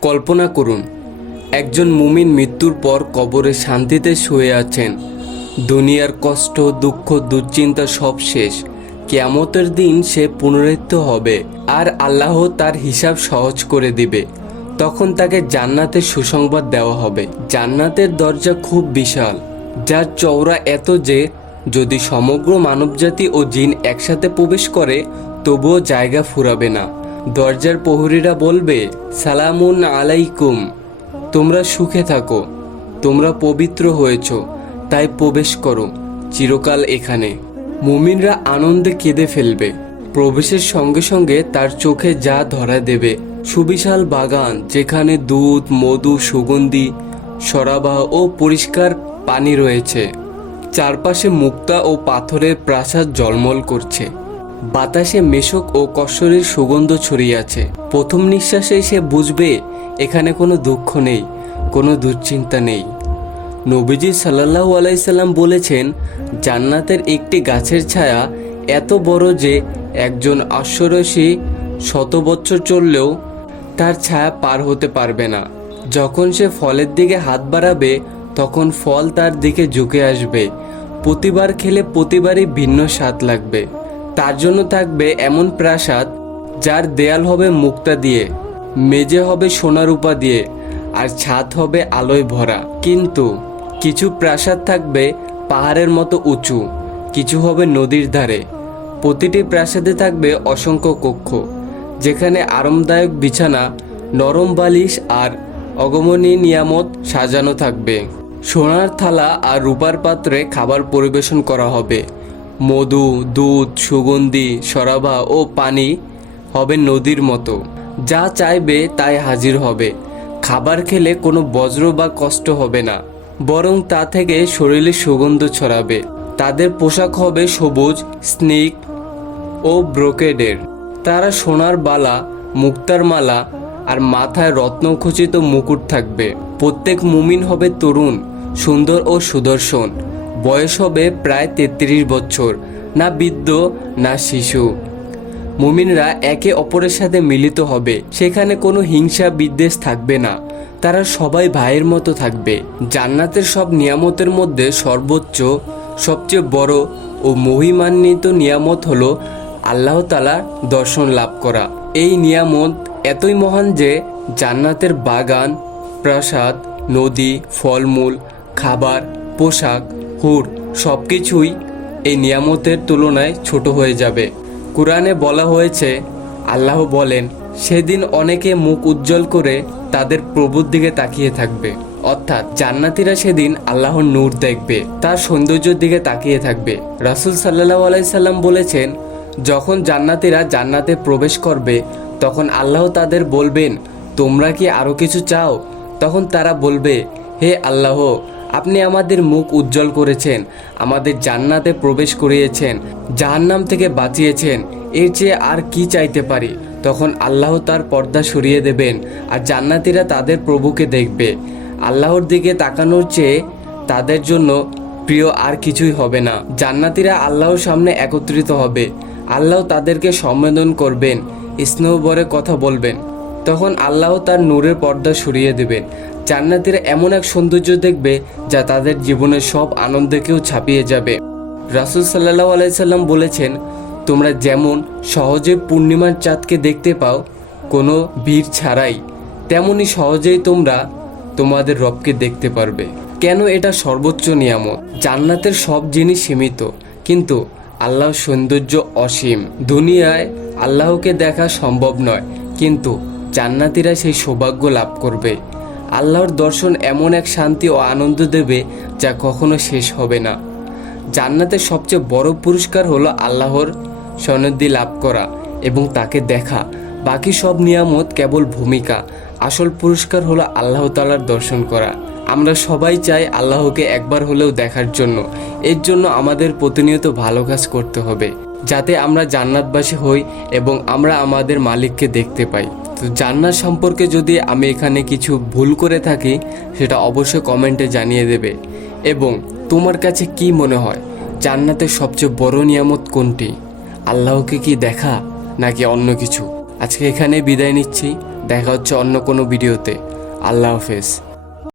কল্পনা করুন, একজন মুমিন মৃত্যুর পর কবরে শান্তিতে শুয়ে আছেন। দুনিয়ার কষ্ট, দুঃখ, দুশ্চিন্তা সব শেষ। কেয়ামতের দিন সে পুনরুত্থ হবে আর আল্লাহ তার হিসাব সহজ করে দিবে। তখন তাকে জান্নাতের সুসংবাদ দেওয়া হবে। জান্নাতের দরজা খুব বিশাল, যার চওড়া এত যে, যদি সমগ্র মানবজাতি ও জিন একসাথে প্রবেশ করে, তবুও জায়গা ফুরাবে না। দরজার প্রহরীরা বলবে, সালামুন আলাইকুম। তোমরা সুখে থাকো। তোমরা পবিত্র হয়েছ। তাই প্রবেশ করো চিরকাল এখানে। মুমিনরা আনন্দে কেঁদে ফেলবে। প্রবেশের সঙ্গে সঙ্গে তার চোখে যা ধরা দেবে, সুবিশাল বাগান যেখানে দুধ, মধু, সুগন্ধি, সরাবাহ ও পরিষ্কার পানি রয়েছে। চারপাশে মুক্তা ও পাথরের প্রাসাদ জলমল করছে। বাতাসে মেশক ও কশ্বরের সুগন্ধ ছড়িয়ে আছে। প্রথম নিঃশ্বাসে সে বুঝবে, এখানে কোনো দুঃখ নেই, কোনো দুশ্চিন্তা নেই। নবীজি সাল্লাহ আলাইসাল্লাম বলেছেন, জান্নাতের একটি গাছের ছায়া এত বড় যে একজন অশ্বরসী শত বছর চললেও তার ছায়া পার হতে পারবে না। যখন সে ফলের দিকে হাত বাড়াবে, তখন ফল তার দিকে ঝুঁকে আসবে। প্রতিবার খেলে প্রতিবারই ভিন্ন স্বাদ লাগবে। তার জন্য থাকবে এমন প্রাসাদ যার দেয়াল হবে মুক্তা দিয়ে মেজে হবে সোনা রূপা দিয়ে, আর ছাদ হবে আলোয় ভরা। কিন্তু কিছু প্রাসাদ থাকবে পাহাড়ের মতো উঁচু, কিছু হবে নদীর ধারে। প্রতিটি প্রাসাদে থাকবে অসংখ্য কক্ষ, যেখানে আরামদায়ক বিছানা, নরম বালিশ আর অগমনী নিয়ামত সাজানো থাকবে। সোনার থালা আর রূপার পাত্রে খাবার পরিবেশন করা হবে। মধু, দুধ, সুগন্ধি সরাভা ও পানি হবে নদীর মতো। যা চাইবে তাই হাজির হবে। খাবার খেলে কোনো বজ্র বা কষ্ট হবে না। বরং তা থেকে শরীরে সুগন্ধ ছড়াবে। তাদের পোশাক হবে সবুজ স্নিক ও ব্রোকেডের। তারা সোনার বালা, মুক্তার মালা আর মাথায় রত্নখচিত মুকুট থাকবে। প্রত্যেক মুমিন হবে তরুণ, সুন্দর ও সুদর্শন। বয়স হবে প্রায় তেত্রিশ বছর, না বৃদ্ধ, না শিশু। মুমিনরা একে অপরের সাথে মিলিত হবে, সেখানে কোনো হিংসা বিদ্বেষ থাকবে না। তারা সবাই ভাইয়ের মতো থাকবে। জান্নাতের সব নিয়ামতের মধ্যে সর্বোচ্চ, সবচেয়ে বড় ও মহিমান্বিত নিয়ামত হলো আল্লাহ তালা দর্শন লাভ করা। এই নিয়ামত এতই মহান যে জান্নাতের বাগান, প্রাসাদ, নদী, ফলমূল, খাবার, পোশাক হুর সব কিছুই এই নিয়ামতের তুলনায় ছোট হয়ে যাবে। কোরআনে বলা হয়েছে, আল্লাহ বলেন, সেদিন অনেকে মুখ উজ্জ্বল করে তাদের প্রভুর দিকে তাকিয়ে থাকবে। অর্থাৎ জান্নাতিরা সেদিন আল্লাহর নূর দেখবে, তার সৌন্দর্যের দিকে তাকিয়ে থাকবে। রাসুল সাল্লাহ আলাইসাল্লাম বলেছেন, যখন জান্নাতিরা জান্নাতে প্রবেশ করবে, তখন আল্লাহ তাদের বলবেন, তোমরা কি আরও কিছু চাও তখন তারা বলবে, হে আল্লাহ আপনি আমাদের মুখ উজ্জ্বল করেছেন, আমাদের জান্নাতে প্রবেশ করিয়েছেন, জাহান্নাম থেকে বাঁচিয়েছেন। এর চেয়ে আর কি চাইতে পারি? তখন আল্লাহ তার পর্দা সরিয়ে দেবেন আর জান্নাতিরা তাদের প্রভুকে দেখবে। আল্লাহর দিকে তাকানোর চেয়ে তাদের জন্য প্রিয় আর কিছুই হবে না। জান্নাতিরা আল্লাহর সামনে একত্রিত হবে। আল্লাহ তাদেরকে সম্বোধন করবেন স্নেহবরে কথা বলবেন। তখন আল্লাহ তার নূরের পর্দা সরিয়ে দেবেন। জান্নাতের এমন এক সৌন্দর্য দেখবে যা তাদের জীবনের সব আনন্দকেও ছাপিয়ে যাবে। রাসুল সাল্লাহ আলাইসাল্লাম বলেছেন, তোমরা যেমন সহজে পূর্ণিমার চাঁদকে দেখতে পাও, কোনো ভিড় ছাড়াই, তেমনি সহজেই তোমরা তোমাদের রবকে দেখতে পারবে। কেন এটা সর্বোচ্চ নিয়ামত? জান্নাতের সব জিনিস সীমিত, কিন্তু আল্লাহর সৌন্দর্য অসীম। দুনিয়ায় আল্লাহকে দেখা সম্ভব নয়, কিন্তু জান্নাতিরা সেই সৌভাগ্য লাভ করবে। আল্লাহর দর্শন এমন এক শান্তি ও আনন্দ দেবে যা কখনো শেষ হবে না। জান্নাতের সবচেয়ে বড় পুরস্কার হলো আল্লাহর সনদি লাভ করা এবং তাকে দেখা। বাকি সব নিয়ামত কেবল ভূমিকা। আসল পুরস্কার হলো আল্লাহ তালার দর্শন করা। আমরা সবাই চাই আল্লাহকে একবার হলেও দেখার জন্য। এর জন্য আমাদের প্রতিনিয়ত ভালো কাজ করতে হবে, যাতে আমরা জান্নাতবাসী হই এবং আমরা আমাদের মালিককে দেখতে পাই। তো জান্নাত সম্পর্কে যদি আমি এখানে কিছু ভুল করে থাকি, সেটা অবশ্যই কমেন্টে জানিয়ে দেবে। এবং তোমার কাছে কি মনে হয়, জান্নাতের সবচেয়ে বড় নিয়ামত কোনটি? আল্লাহকে কি দেখা, নাকি অন্য কিছু? আজকে এখানে বিদায় নিচ্ছি। দেখা হচ্ছে অন্য কোনো ভিডিওতে। আল্লাহ হাফেজ।